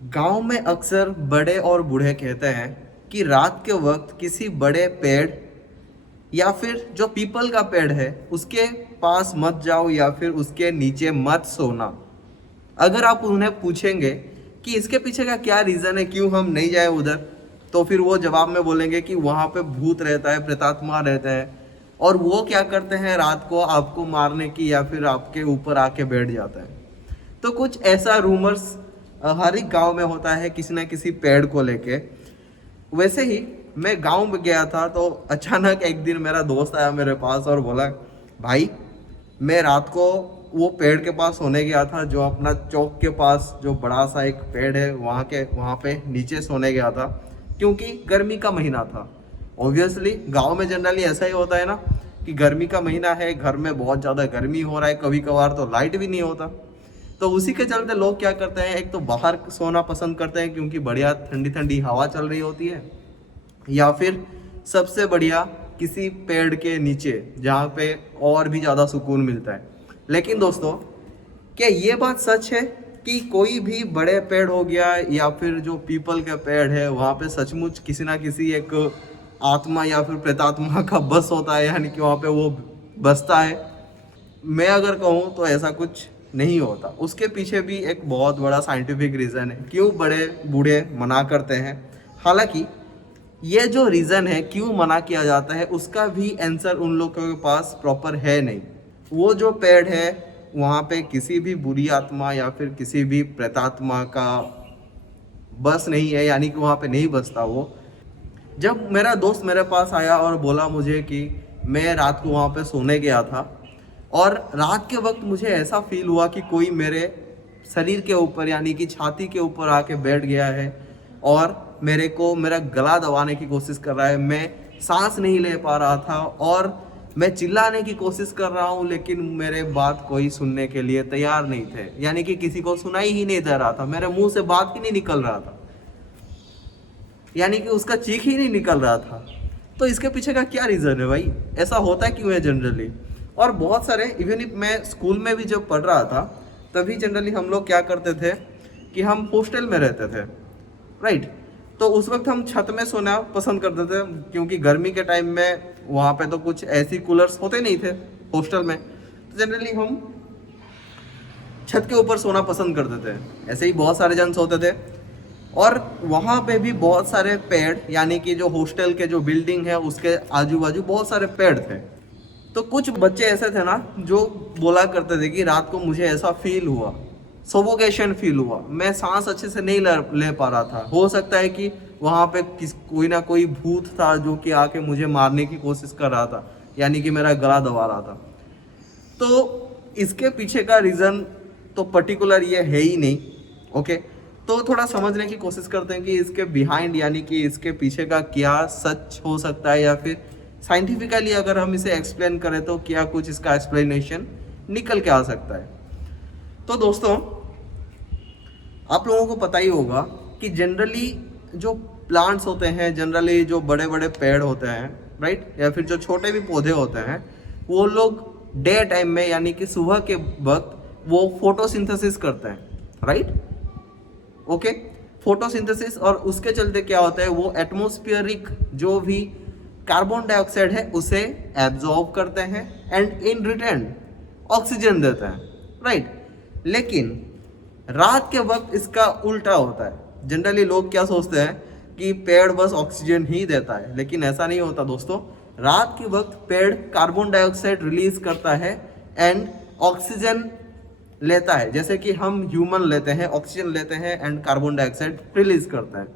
गांव में अक्सर बड़े और बूढ़े कहते हैं कि रात के वक्त किसी बड़े पेड़ या फिर जो पीपल का पेड़ है उसके पास मत जाओ या फिर उसके नीचे मत सोना। अगर आप उन्हें पूछेंगे कि इसके पीछे का क्या रीज़न है, क्यों हम नहीं जाए उधर, तो फिर वो जवाब में बोलेंगे कि वहाँ पे भूत रहता है, प्रेतात्मा रहते हैं और वो क्या करते हैं, रात को आपको मारने की या फिर आपके ऊपर आके बैठ जाता है। तो कुछ ऐसा रूमर्स हर एक गांव में होता है किसी ना किसी पेड़ को लेके। वैसे ही मैं गांव में गया था तो अचानक एक दिन मेरा दोस्त आया मेरे पास और बोला, भाई मैं रात को वो पेड़ के पास सोने गया था, जो अपना चौक के पास जो बड़ा सा एक पेड़ है वहाँ पे नीचे सोने गया था, क्योंकि गर्मी का महीना था। ऑब्वियसली गांव में जनरली ऐसा ही होता है ना कि गर्मी का महीना है, घर में बहुत ज़्यादा गर्मी हो रहा है, कभी कभार तो लाइट भी नहीं होता। तो उसी के चलते लोग क्या करते हैं, एक तो बाहर सोना पसंद करते हैं क्योंकि बढ़िया ठंडी ठंडी हवा चल रही होती है, या फिर सबसे बढ़िया किसी पेड़ के नीचे जहाँ पे और भी ज़्यादा सुकून मिलता है। लेकिन दोस्तों, क्या ये बात सच है कि कोई भी बड़े पेड़ हो गया या फिर जो पीपल के पेड़ है वहाँ पे सचमुच किसी ना किसी एक आत्मा या फिर प्रेतात्मा का बस होता है, यानी कि वहाँ पे वो बसता है? मैं अगर कहूँ तो ऐसा कुछ नहीं होता। उसके पीछे भी एक बहुत बड़ा साइंटिफिक रीज़न है क्यों बड़े बूढ़े मना करते हैं। हालांकि ये जो रीज़न है क्यों मना किया जाता है उसका भी आंसर उन लोगों के पास प्रॉपर है नहीं। वो जो पेड़ है वहाँ पे किसी भी बुरी आत्मा या फिर किसी भी प्रेतात्मा का बस नहीं है, यानी कि वहाँ पे नहीं बसता वो। जब मेरा दोस्त मेरे पास आया और बोला मुझे कि मैं रात को वहाँ पे सोने गया था और रात के वक्त मुझे ऐसा फील हुआ कि कोई मेरे शरीर के ऊपर यानी कि छाती के ऊपर आके बैठ गया है और मेरे को मेरा गला दबाने की कोशिश कर रहा है। मैं सांस नहीं ले पा रहा था और मैं चिल्लाने की कोशिश कर रहा हूँ, लेकिन मेरे बात कोई सुनने के लिए तैयार नहीं थे, यानी कि किसी को सुनाई ही नहीं दे रहा था, मेरे मुंह से बात ही नहीं निकल रहा था, यानी कि उसका चीख ही नहीं निकल रहा था। तो इसके पीछे का क्या रीज़न है भाई, ऐसा होता क्यों है जनरली? और बहुत सारे, इवन इफ मैं स्कूल में भी जब पढ़ रहा था तभी जनरली हम लोग क्या करते थे कि हम हॉस्टल में रहते थे, राइट? तो उस वक्त हम छत में सोना पसंद करते थे क्योंकि गर्मी के टाइम में वहाँ पे तो कुछ ऐसी कूलर्स होते नहीं थे हॉस्टल में, तो जनरली हम छत के ऊपर सोना पसंद करते थे। ऐसे ही बहुत सारे जन सोते थे और वहाँ पे भी बहुत सारे पेड़, यानी कि जो हॉस्टल के जो बिल्डिंग है उसके आजू बाजू बहुत सारे पेड़ थे। तो कुछ बच्चे ऐसे थे ना जो बोला करते थे कि रात को मुझे ऐसा फील हुआ, सोफोकेशन फील हुआ, मैं सांस अच्छे से नहीं ले पा रहा था। हो सकता है कि वहाँ पे कोई ना कोई भूत था जो कि आके मुझे मारने की कोशिश कर रहा था, यानी कि मेरा गला दबा रहा था। तो इसके पीछे का रीज़न तो पर्टिकुलर ये है ही नहीं। ओके, तो थोड़ा समझने की कोशिश करते हैं कि इसके बिहाइंड यानी कि इसके पीछे का क्या सच हो सकता है, या फिर साइंटिफिकली अगर हम इसे एक्सप्लेन करें तो क्या कुछ इसका एक्सप्लेनेशन निकल के आ सकता है। तो दोस्तों, आप लोगों को पता ही होगा कि जनरली जो प्लांट्स होते हैं, जनरली जो बड़े बड़े पेड़ होते हैं, राइट, या फिर जो छोटे भी पौधे होते हैं, वो लोग डे टाइम में यानी कि सुबह के वक्त वो फोटोसिंथेसिस करते हैं, राइट? ओके, फोटोसिंथेसिस, और उसके चलते क्या होता है, वो एटमॉस्फेरिक जो भी कार्बन डाइऑक्साइड है उसे एब्जॉर्ब करते हैं एंड इन रिटर्न ऑक्सीजन देते हैं, राइट? लेकिन रात के वक्त इसका उल्टा होता है। जनरली लोग क्या सोचते हैं कि पेड़ बस ऑक्सीजन ही देता है, लेकिन ऐसा नहीं होता दोस्तों। रात के वक्त पेड़ कार्बन डाइऑक्साइड रिलीज करता है एंड ऑक्सीजन लेता है, जैसे कि हम ह्यूमन लेते हैं, ऑक्सीजन लेते हैं एंड कार्बन डाइऑक्साइड रिलीज करता है।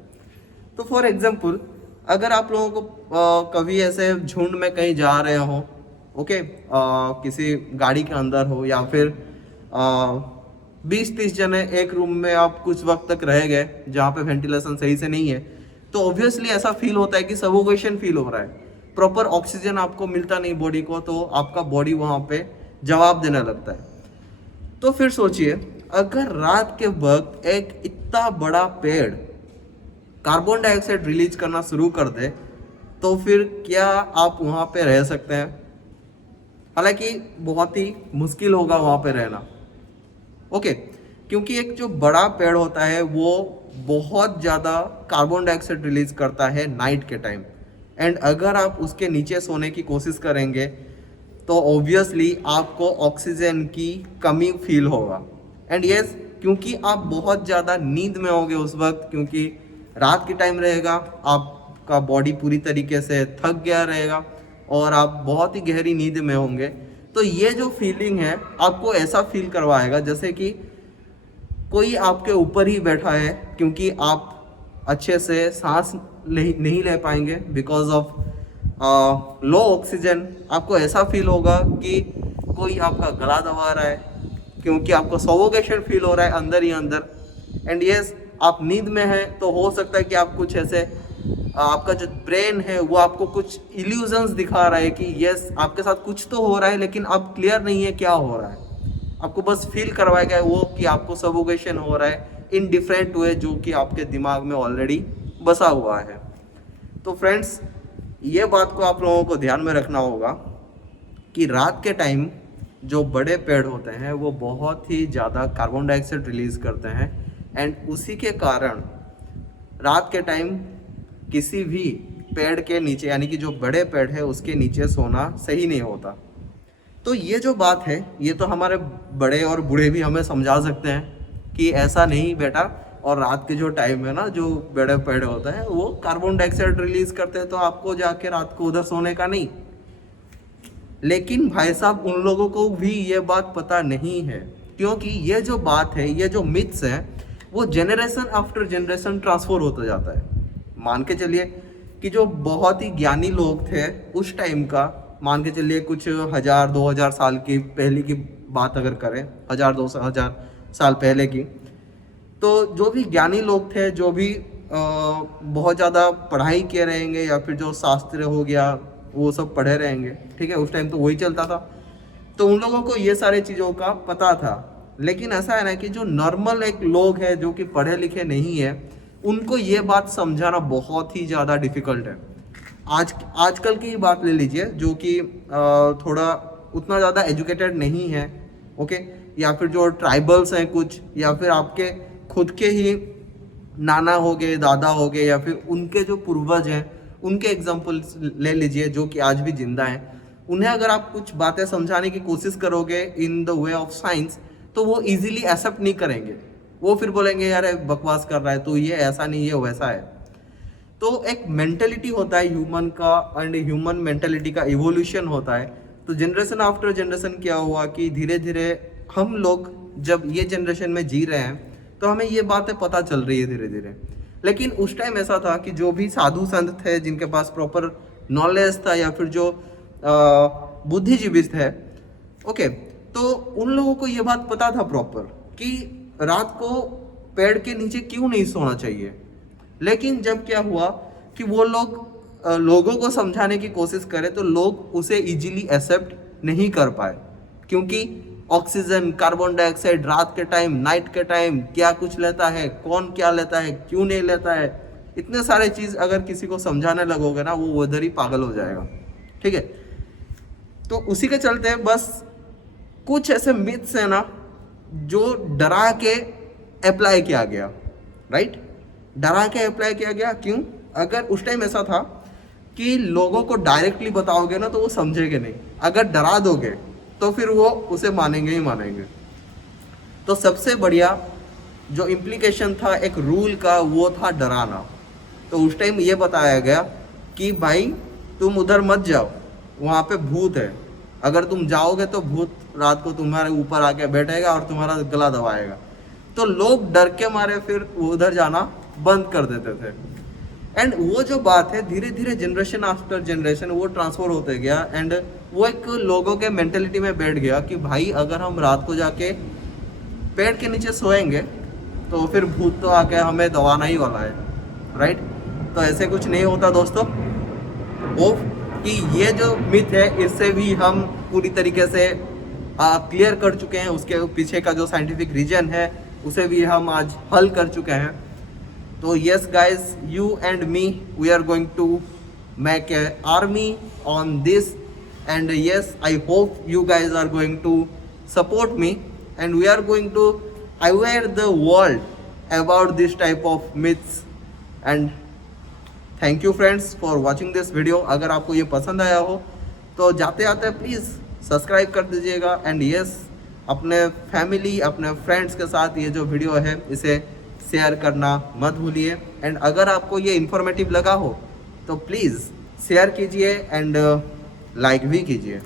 तो फॉर एग्जांपल, अगर आप लोगों को कभी ऐसे झुंड में कहीं जा रहे हो, ओके, किसी गाड़ी के अंदर हो या फिर 20-30 जने एक रूम में आप कुछ वक्त तक रह गए जहाँ पे वेंटिलेशन सही से नहीं है, तो ऑब्वियसली ऐसा फील होता है कि सफोकेशन फील हो रहा है, प्रॉपर ऑक्सीजन आपको मिलता नहीं बॉडी को, तो आपका बॉडी वहाँ पे जवाब देने लगता है। तो फिर सोचिए, अगर रात के वक्त एक इतना बड़ा पेड़ कार्बन डाइऑक्साइड रिलीज करना शुरू कर दे तो फिर क्या आप वहाँ पे रह सकते हैं? हालांकि बहुत ही मुश्किल होगा वहाँ पे रहना, ओके, क्योंकि एक जो बड़ा पेड़ होता है वो बहुत ज़्यादा कार्बन डाइऑक्साइड रिलीज करता है नाइट के टाइम। एंड अगर आप उसके नीचे सोने की कोशिश करेंगे तो ऑब्वियसली आपको ऑक्सीजन की कमी फील होगा। एंड यस, क्योंकि आप बहुत ज़्यादा नींद में होंगे उस वक्त, क्योंकि रात की टाइम रहेगा, आपका बॉडी पूरी तरीके से थक गया रहेगा और आप बहुत ही गहरी नींद में होंगे। तो ये जो फीलिंग है आपको ऐसा फील करवाएगा जैसे कि कोई आपके ऊपर ही बैठा है, क्योंकि आप अच्छे से सांस नहीं ले पाएंगे बिकॉज ऑफ लो ऑक्सीजन। आपको ऐसा फील होगा कि कोई आपका गला दबा रहा है, क्योंकि आपको सफोकेशन फील हो रहा है अंदर ही अंदर। एंड यस, आप नींद में हैं तो हो सकता है कि आप कुछ ऐसे आपका जो ब्रेन है वो आपको कुछ इल्यूजन्स दिखा रहा है कि यस आपके साथ कुछ तो हो रहा है, लेकिन अब क्लियर नहीं है क्या हो रहा है। आपको बस फील करवाएगा वो कि आपको सफोकेशन हो रहा है इन डिफरेंट वे, जो कि आपके दिमाग में ऑलरेडी बसा हुआ है। तो फ्रेंड्स, ये बात को आप लोगों को ध्यान में रखना होगा कि रात के टाइम जो बड़े पेड़ होते हैं वो बहुत ही ज़्यादा कार्बन डाइऑक्साइड रिलीज़ करते हैं। एंड उसी के कारण रात के टाइम किसी भी पेड़ के नीचे, यानी कि जो बड़े पेड़ है उसके नीचे सोना सही नहीं होता। तो ये जो बात है ये तो हमारे बड़े और बूढ़े भी हमें समझा सकते हैं कि ऐसा नहीं बेटा, और रात के जो टाइम है ना, जो बड़े पेड़ होता है वो कार्बन डाइऑक्साइड रिलीज करते हैं, तो आपको जाके रात को उधर सोने का नहीं। लेकिन भाई साहब, उन लोगों को भी ये बात पता नहीं है, क्योंकि ये जो बात है, ये जो मिथ्स है, वो जनरेशन आफ्टर जनरेशन ट्रांसफर होता जाता है। मान के चलिए कि जो बहुत ही ज्ञानी लोग थे उस टाइम का, मान के चलिए कुछ 1000-2000 साल की पहले की बात अगर करें, 1000-2000 साल पहले की, तो जो भी ज्ञानी लोग थे, जो भी बहुत ज़्यादा पढ़ाई किए रहेंगे या फिर जो शास्त्र हो गया वो सब पढ़े रहेंगे, ठीक है, उस टाइम तो वही चलता था, तो उन लोगों को ये सारे चीज़ों का पता था। लेकिन ऐसा है ना कि जो नॉर्मल एक लोग हैं जो कि पढ़े लिखे नहीं है, उनको ये बात समझाना बहुत ही ज़्यादा डिफ़िकल्ट है। आजकल की बात ले लीजिए, जो कि थोड़ा उतना ज़्यादा एजुकेटेड नहीं है, ओके, या फिर जो ट्राइबल्स हैं कुछ, या फिर आपके खुद के ही नाना हो गए, दादा हो गए, या फिर उनके जो पूर्वज हैं उनके एग्जाम्पल ले लीजिए जो कि आज भी जिंदा हैं। उन्हें अगर आप कुछ बातें समझाने की कोशिश करोगे in the way of science, तो वो इजीली एक्सेप्ट नहीं करेंगे। वो फिर बोलेंगे यार बकवास कर रहा है, तो ये ऐसा नहीं है वैसा है। तो एक मेंटेलिटी होता है ह्यूमन का, एंड ह्यूमन मेंटेलिटी का इवोल्यूशन होता है। तो जनरेशन आफ्टर जनरेशन क्या हुआ कि धीरे धीरे हम लोग जब ये जनरेशन में जी रहे हैं तो हमें ये बातें पता चल रही है धीरे धीरे। लेकिन उस टाइम ऐसा था कि जो भी साधु संत थे, जिनके पास प्रॉपर नॉलेज था, या फिर जो बुद्धिजीवी थे, ओके, तो उन लोगों को ये बात पता था प्रॉपर कि रात को पेड़ के नीचे क्यों नहीं सोना चाहिए। लेकिन जब क्या हुआ कि वो लोगों को समझाने की कोशिश करे तो लोग उसे इजीली एक्सेप्ट नहीं कर पाए, क्योंकि ऑक्सीजन, कार्बन डाइऑक्साइड रात के टाइम, नाइट के टाइम क्या कुछ लेता है, कौन क्या लेता है, क्यों नहीं लेता है, इतने सारे चीज़ अगर किसी को समझाने लगोगे ना, वो उधर ही पागल हो जाएगा, ठीक है। तो उसी के चलते बस कुछ ऐसे मिथ्स हैं ना जो डरा के अप्लाई किया गया, राइट, डरा के अप्लाई किया गया। क्यों? अगर उस टाइम ऐसा था कि लोगों को डायरेक्टली बताओगे ना तो वो समझेंगे नहीं, अगर डरा दोगे तो फिर वो उसे मानेंगे ही मानेंगे। तो सबसे बढ़िया जो इम्प्लीकेशन था एक रूल का, वो था डराना। तो उस टाइम ये बताया गया कि भाई तुम उधर मत जाओ, वहाँ पे भूत है, अगर तुम जाओगे तो भूत रात को तुम्हारे ऊपर आके बैठेगा और तुम्हारा गला दबाएगा। तो लोग डर के मारे फिर उधर जाना बंद कर देते थे। एंड वो जो बात है धीरे धीरे जनरेशन आफ्टर जनरेशन वो ट्रांसफर होते गया, एंड वो एक लोगों के मेंटेलिटी में बैठ गया कि भाई अगर हम रात को जाके पेड़ के नीचे सोएंगे तो फिर भूत तो आके हमें दबाना ही वाला है, राइट। तो ऐसे कुछ नहीं होता दोस्तों। होप कि ये जो मिथ है इससे भी हम पूरी तरीके से क्लियर कर चुके हैं, उसके पीछे का जो साइंटिफिक रीजन है उसे भी हम आज हल कर चुके हैं। तो yes guys, you and me, we are going to make a army on this, and yes, I hope you guys are going to support me, and we are going to aware the world about this type of myths. And thank you friends for watching this video. अगर आपको ये पसंद आया हो तो जाते आते please subscribe कर दीजिएगा. एंड यस, अपने फैमिली, अपने फ्रेंड्स के साथ ये जो वीडियो है इसे शेयर करना मत भूलिए. एंड अगर आपको ये इन्फॉर्मेटिव लगा हो तो प्लीज़ शेयर कीजिए एंड लाइक भी कीजिए.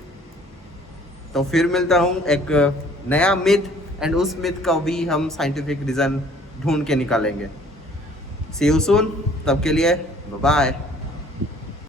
तो फिर मिलता हूँ एक नया मिथ, एंड उस मिथ का भी हम साइंटिफिक रीज़न ढूंढ के निकालेंगे. सी यू सून. तब के लिए बाय.